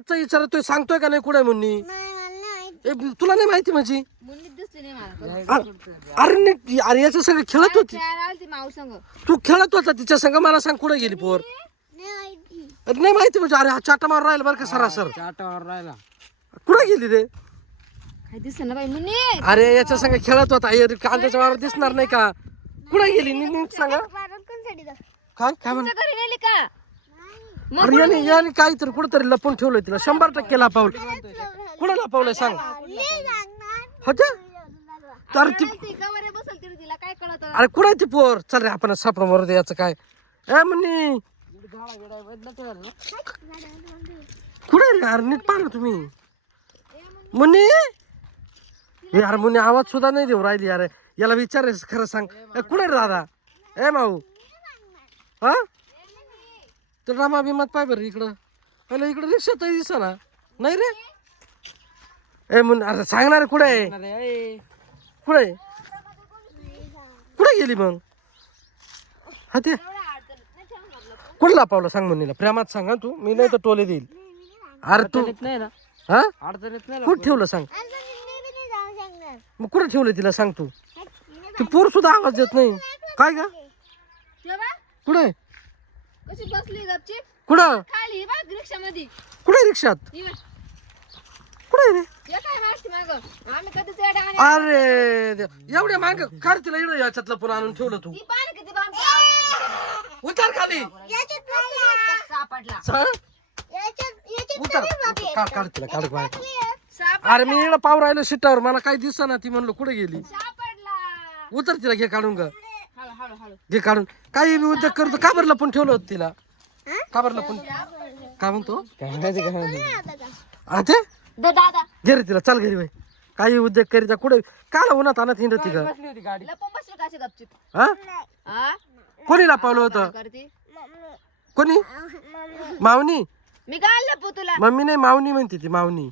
शेवटचा विचारतोय सांगतोय का नाही कुठे म्हणून तुला नाही माहिती माझी अरे याच्या संग खेळत होती तू खेळत होता तिच्या संग मला सांग कुठे गेली पोर नाही माहिती म्हणजे अरे हा चाटा मार राहिला बरं का सरासर चाटावर राहिला कुठे गेली रे ना बाई मुन्नी अरे याच्या संग खेळत होता कांद्याच्या वावर दिसणार नाही का कुठे गेली नीट सांगा काय काय म्हण घरी नेली का अरे याने काहीतरी कुठेतरी लपून ठेवलंय तिला 100% लपवलं कुठं लपवलंय सांग होते तर ती बसल तिला काय कळत अरे कुठे ती पोर चल रे आपण सापडा मारू याचं काय ए म्हणे कुठे रे अरे नीट पाहा तुम्ही मुन्नी यार मुन्नी आवाज सुद्धा नाही देऊ राहिली यार याला विचार खरं सांग कुठे रे दादा ए माऊ हा तर रामा बिमात पाय बरं इकडं पहिलं इकडं रिक्षात दिसा ना नाही रे ए मुन अरे सांगणार कुठे कुठे कुठे गेली मग हा ते कुठला पावलं सांग मुन्नीला प्रेमात सांग तू मी नाही तर टोले देईल अरे तू नाही ना हा अडचणीत नाही कुठं ठेवलं सांग मग कुठं ठेवलं तिला सांग तू ती पोर सुद्धा आवाज देत नाही काय का कुठे कशी बसली गपची कुठं खाली बघ रिक्षामध्ये कुठे रिक्षात कुठे रे या काय माहिती माग आम्ही कधी चढा आणि अरे देव, एवढ्या माग कर तिला इकडे याच्यातलं पण आणून ठेवलं तू ती पाणी किती बांधते उतर खाली सापडला चा? उतर काढ तिला काढ बाहेर अरे मी इकडे पाव राहिलो शिटावर मला काही दिसत ना ती म्हणलं कुठे गेली सापडला उतर तिला घे काढून ग हळू हळू हळू घे काढून काही मी उद्योग करतो का बरं लपून ठेवलं होतं तिला का बरं लपून काय म्हणतो काय माहिती काय माहिती आता दादा घे रे तिला चाल घरी बाई काही उद्योग करीता कुठे काला उन्हात आणत हिंडती का बसली होती गाडी लपून बसली का अशी गपचिप हा हा कोणी लपवलं होतं करते कोणी मावनी मी काय लपू तुला मम्मी नाही मावनी म्हणते ती मावनी